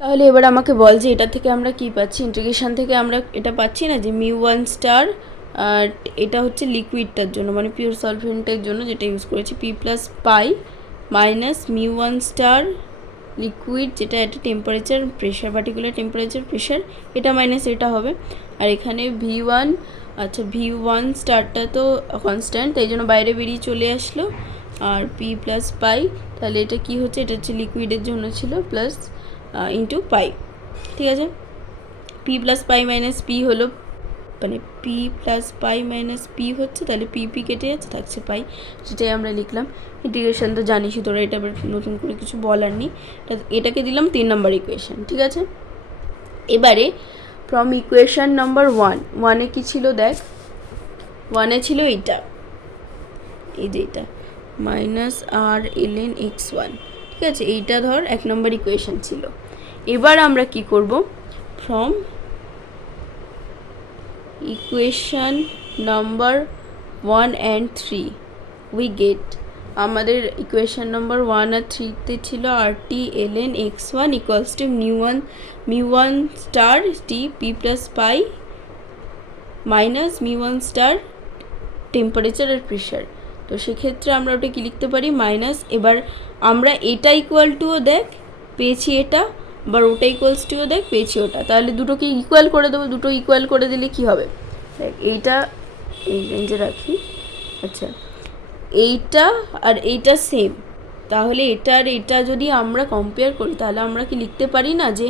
তাহলে এবার আমাকে বল যে এটা থেকে আমরা কি পাচ্ছি, ইন্টিগ্রেশন থেকে আমরা এটা পাচ্ছি না যে μ1 আর এটা হচ্ছে লিকুইডটার জন্য মানে পিওর সলভেন্টের জন্য যেটা ইউজ করেছি p plus pi minus μ1 liquid যেটা একটা temperature pressure particular temperature pressure এটা মাইনাস এটা হবে। আর এখানে v1 আচ্ছা v1টা তো কনস্ট্যান্ট তাই জন্য বাইরে বেরিয়ে চলে আসলো আর p প্লাস পাই তাহলে এটা কি হচ্ছে, এটা হচ্ছে লিকুইডের জন্য ছিল প্লাস ইন্টু পাই। ঠিক আছে, P plus pi minus P হলো মানে P plus pi minus P হচ্ছে, তাহলে পি পি কেটে যাচ্ছে থাকছে পাই, সেটাই আমরা লিখলাম। ইন্টিগ্রেশন তো জানিসই তোরা, এটা নতুন করে কিছু বলার নেই। এটাকে দিলাম 3 নম্বর ইকুয়েশন। ঠিক আছে, এবারে ফ্রম ইকুয়েশন নাম্বার 1 কী ছিল দেখ, 1 ছিল এইটা, এই যে এটা মাইনাস আর ln x1। ঠিক আছে, এইটা ধর 1 নম্বর ইকুয়েশন ছিল। এবার আমরা কি করব, from equation number 1 and 3 we get, আমাদের ইকুয়েশন নাম্বার 1 আর 3তে ছিল RT ln x1 equals to μ1 star T P plus pi minus μ1 star temperature আর প্রেশার। তো সেক্ষেত্রে আমরা ওটা কি লিখতে পারি মাইনাস, এবার আমরা এটা ইকুয়াল টুও দেখ পেয়েছি এটা, আবার ওটা ইকুয়ালস টুও দেখ পেয়েছি ওটা, তাহলে দুটোকে ইকুয়াল করে দেবো। দুটো ইকুয়াল করে দিলে কি হবে দেখ, এইটা এই রেঞ্জে রাখি, আচ্ছা এইটা আর এইটা সেম, তাহলে এটা আর এটা যদি আমরা কম্পেয়ার করি তাহলে আমরা কি লিখতে পারি না যে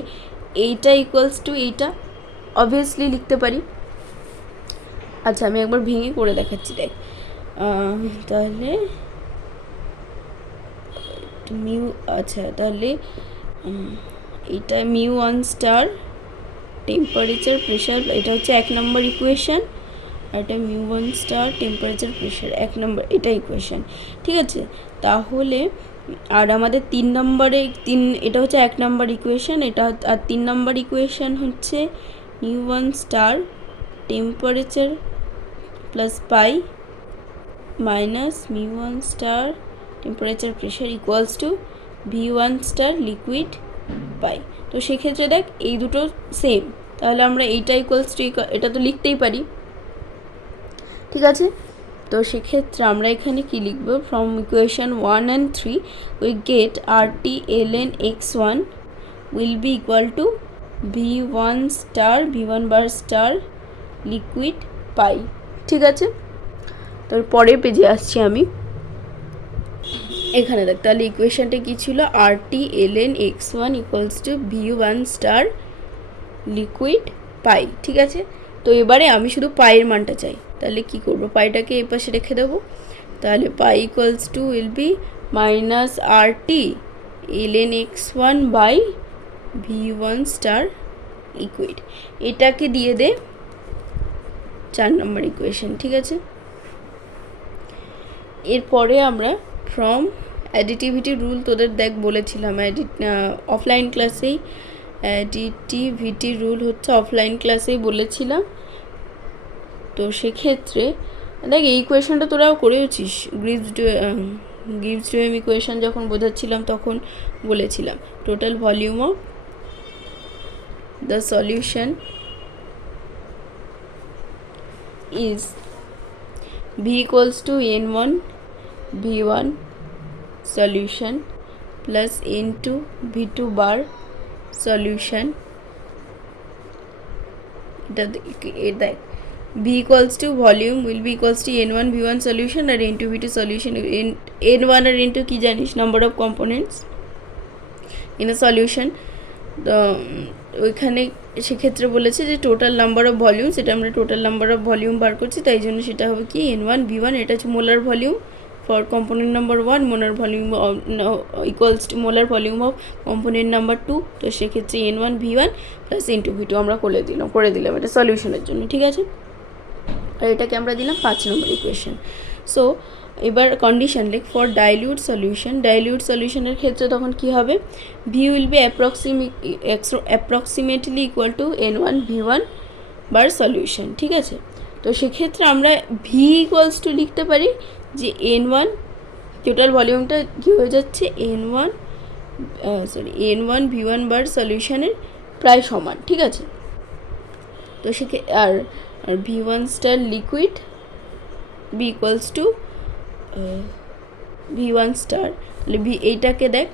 এইটা ইকুয়ালস টু এইটা, অবভিয়াসলি লিখতে পারি। আচ্ছা আমি একবার ভেঙে করে দেখাচ্ছি দেখ, তাহলে মিউ, আচ্ছা তাহলে এটা μ1 স্টার টেম্পারেচার প্রেশার, এটা হচ্ছে 1 নম্বর ইকুয়েশন, আর এটা μ1 স্টার টেম্পারেচার প্রেশার 1 নম্বর, এটা ইকুয়েশন। ঠিক আছে, তাহলে আর আমাদের 3 নম্বরে এটা হচ্ছে 1 নম্বর ইকুয়েশন, এটা আর 3 নম্বর ইকুয়েশন হচ্ছে μ1 star temperature plus pi minus μ1 star temperature pressure equals to v1 star liquid pi. তো সেক্ষেত্রে দেখ এই দুটো সেম, তাহলে আমরা এইটা ইকুয়ালস টু এটা তো লিখতেই পারি। ঠিক আছে, তো সেক্ষেত্রে আমরা এখানে কি লিখব, from equation 1 and 3 we get RT ln x1 will be equal to v1 bar star liquid pi. ঠিক আছে, তার পরের পেজে আসছি আমি, এখানে দেখ তাহলে ইকুয়েশনটা কি ছিল, RT ln x1 equals to v1 star liquid pi. ঠিক আছে, তো এবারে আমি শুধু পাইয়ের মানটা চাই, তাহলে কি করব, পাইটাকে এই পাশে রেখে দেবো, তাহলে pi equals to will be minus RT ln x1 by v1 star liquid, এটাকে দিয়ে দে 4 নম্বর ইকুয়েশন। ঠিক আছে, এরপরে আমরা ফ্রম অ্যাডিটিভিটি রুল তোদের দেখ বলেছিলাম অফলাইন ক্লাসেই, অ্যাডিটিভিটি রুল হচ্ছে অফলাইন ক্লাসেই বলেছিলাম। তো সেক্ষেত্রে দেখ এই ইকুয়েশনটা তোরাও করেওছিস, গিভস ডুয়েম ইকুয়েশন যখন বোঝাচ্ছিলাম তখন বলেছিলাম total volume of the solution is V equals to n1 v1 solution plus n2 v2 bar solution, দেখ V equals to volume will be equals to n1 v1 solution আর n2 v2 solution, n1 আর n2 কি জানিস, number of components in a solution। তো ওইখানে সেক্ষেত্রে বলেছে যে টোটাল নাম্বার অফ ভলিউম, সেটা আমরা টোটাল নাম্বার অফ ভলিউম বার করছি, তাই জন্য সেটা হবে কি n1 v1, এটা হচ্ছে molar volume for component number 1, molar volume equals to molar volume of component number 2। তো সেক্ষেত্রে n1 v1 plus n2 v2 আমরা করে দিলাম এটা সলিউশনের জন্য। ঠিক আছে, আর এটাকে আমরা দিলাম 5 নম্বর ইকুয়েশন। সো এবার কন্ডিশন লিখ, ফর ডাইলিউট সলিউশনের ক্ষেত্রে তখন কি হবে, V will be approximately equal to n1 v1 bar solution. ঠিক আছে, তো সেক্ষেত্রে আমরা ভি ইকুয়ালস টু লিখতে পারি যে n1 টোটাল ভলিউমটা কী হয়ে যাচ্ছে n1 n1 v1 বার সলিউশনের প্রায় সমান, ঠিক আছে। তো আর v1 star liquid b equals to v1 star, তাহলে এইটাকে দেখ,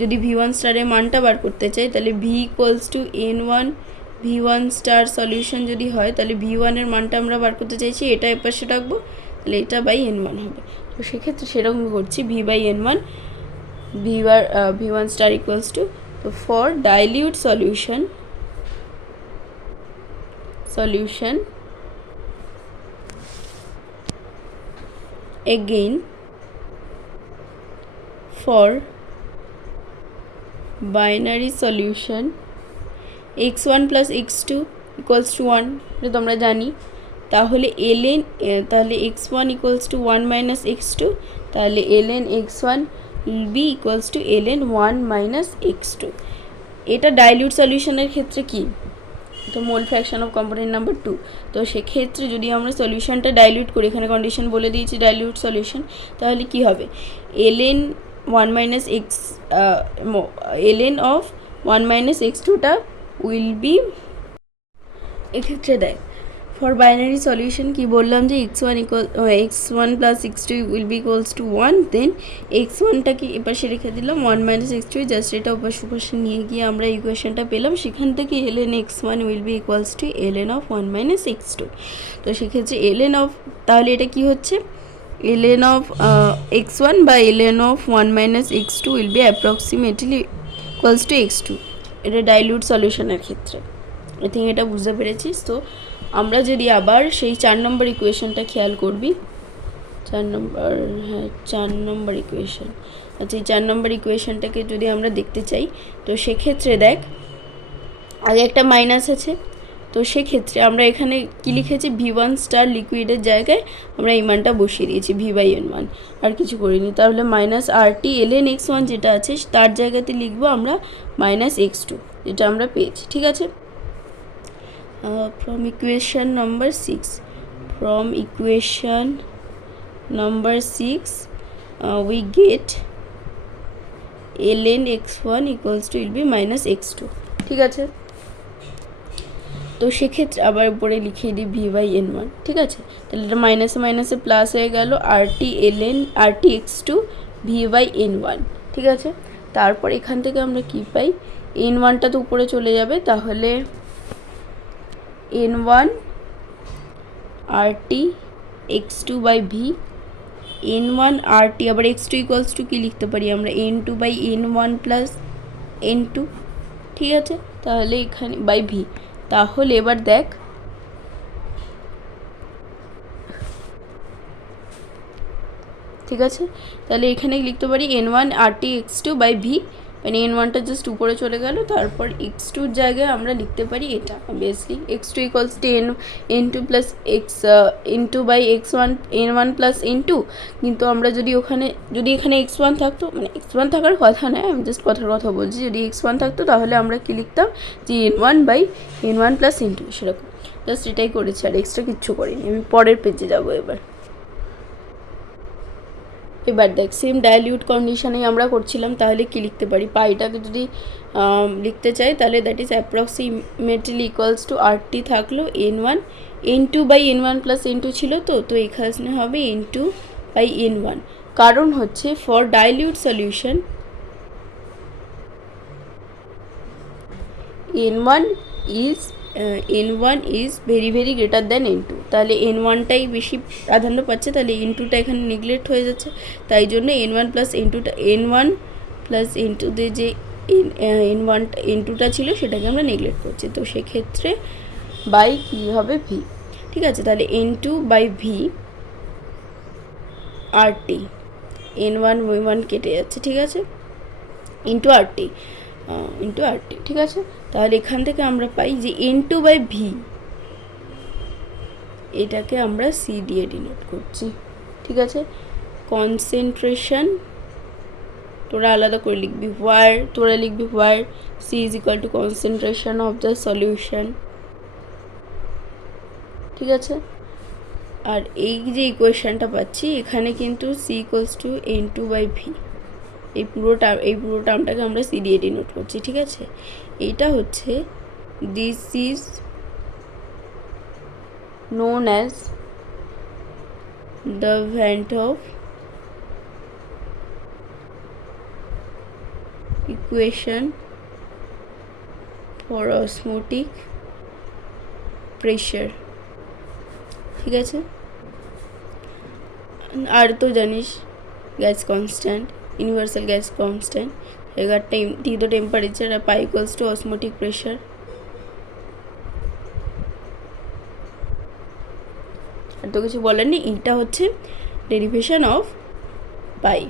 যদি v1 স্টারের মানটা বার করতে চাই তাহলে v equals to n1 v1 star solution যদি হয় তাহলে v1 এর মানটা আমরা বার করতে চাইছি, এটা এপাশে রাখবো, তাহলে এটা বাই n1 হবে। তো সেক্ষেত্রে সেরকম করছি, v by n1 v1 star equals to, তো for dilute solution again for binary solution x1 plus x2 equals to 1, এটা তোমরা জানি। তাহলে ln তাহলে x1 equals to 1 minus x2, তাহলে ln x1 will be equals to ln 1 minus x2। এটা dilute সলিউশনের ক্ষেত্রে কি, তো মোল ফ্র্যাকশন অফ কম্পোনেন্ট নাম্বার 2। তো সেক্ষেত্রে যদি আমরা সলিউশনটা ডাইলিউট করি, এখানে কন্ডিশন বলে দিয়েছি ডাইলিউট সলিউশন, তাহলে কি হবে, ln 1 minus x ln of 1 minus x2টা উইল বি, এক্ষেত্রে দেখ ফর বাইনারি সলিউশন কি বললাম যে x1 plus x2 will be equals to 1, then x1টাকে এপাশে রেখে দিলাম, 1 মাইনাস x2 জাস্ট এটা ওপাশে নিয়ে গিয়ে আমরা ইকুয়েশনটা পেলাম, সেখান থেকে ln x1 will be equals two ln of 1 minus x2। তো সেক্ষেত্রে ln অফ, তাহলে এটা কি হচ্ছে, ln অফ x1 বা ln of 1 minus x2 will B approximately equals to x2, এটা ডাইলিউট সলিউশনের ক্ষেত্রে। আই থিঙ্ক এটা বুঝতে পেরেছিস। তো আমরা যদি আবার সেই 4 নম্বর ইকুয়েশনটা খেয়াল করবি, 4 নম্বর ইকুয়েশন, আচ্ছা এই 4 নম্বর ইকুয়েশনটাকে যদি আমরা দেখতে চাই, তো সেক্ষেত্রে দেখ আগে একটা মাইনাস আছে, তো সেক্ষেত্রে আমরা এখানে কি লিখেছি, v1 স্টার লিকুইডের জায়গায় আমরা এই মানটা বসিয়ে দিয়েছি v বাই n1, আর কিছু করিনি। তাহলে মাইনাস RT ln x1 যেটা আছে তার জায়গাতে লিখবো আমরা মাইনাস x2, যেটা আমরা পেয়েছি, ঠিক আছে। From equation number 6 we get ln x1 equals to will be minus x2, ঠিক আছে। তো সেক্ষেত্রে আবার উপরে লিখিয়ে দিই v বাই n1, ঠিক আছে। তাহলে এটা মাইনাসে মাইনাসে প্লাস হয়ে গেল RT x2 v by n1, ঠিক আছে। তারপর এখান থেকে আমরা কি পাই, n1টা তো উপরে চলে যাবে, তাহলে n1 RT x2 by v, n1 RT আবার x2 ইকুয়ালস টু কি লিখতে পারি আমরা, n2 by n1 plus n2, ঠিক আছে। তাহলে এখানে বাই v, তাহলে এবার দেখ ঠিক আছে, তাহলে এখানে লিখতে পারি n1 RT x2 by v, মানে n1টা জাস্ট উপরে চলে গেল, তারপর x2-র জায়গায় আমরা লিখতে পারি এটা basic x2 equals to n2 plus n2 by x1 n1 plus n2। কিন্তু আমরা যদি এখানে x1 থাকতো, মানে x1 থাকার কথা নয়, আমি জাস্ট কথার কথা বলছি, যদি x1 থাকতো তাহলে আমরা কি লিখতাম যে n1 by n1 plus n2, সেরকম জাস্ট এটাই করেছি, আর এক্সট্রা কিচ্ছু করিনি। আমি পরের পেজে যাবো এবার দেখ সেম ডাইলিউট কন্ডিশনে আমরা করছিলাম, তাহলে কি লিখতে পারি, পাইটাকে যদি লিখতে চাই তাহলে that is approximately equals to RT থাকলো n1 n2 by n1 plus n2 ছিল, তো এখানে হবে n2 বাই n1, কারণ হচ্ছে for dilute solution n1 is very very greater than n2, তাহলে n1টাই বেশি প্রাধান্য পাচ্ছে, তাহলে n2টা এখানে নেগলেক্ট হয়ে যাচ্ছে, তাই জন্য n1 প্লাস n2 যে n2টা ছিল সেটাকে আমরা নেগলেক্ট করছি। তো সেক্ষেত্রে বাই কী হবে v, ঠিক আছে। তাহলে n2 by v RT, n1 v1 কেটে যাচ্ছে, ঠিক আছে, ইন্টু RT, ঠিক আছে। তাহলে এখান থেকে আমরা পাই যে n2 বাই v, এটাকে আমরা c দিয়ে ডিনোট করছি, ঠিক আছে। কনসেন্ট্রেশন তোরা আলাদা করে লিখবি, তোরা লিখবি হোয়ার c is equal to concentration of the solution, ঠিক আছে। আর এই যে ইকুয়েশনটা পাচ্ছি এখানে কিন্তু c equals to n2 by v, এই পুরো টার্মটাকে আমরা সি দিয়ে ডিনোট করছি, ঠিক আছে। এইটা হচ্ছে this is known as the vent of equation for osmotic pressure, ঠিক আছে। আর তো জানিস gas constant, universal gas constant, এবার টি তো টেম্পারেচার আর pi equals to osmotic pressure. আর তো কিছু বলার নেই, এইটা হচ্ছে ডেরিভেশন অফ পাই।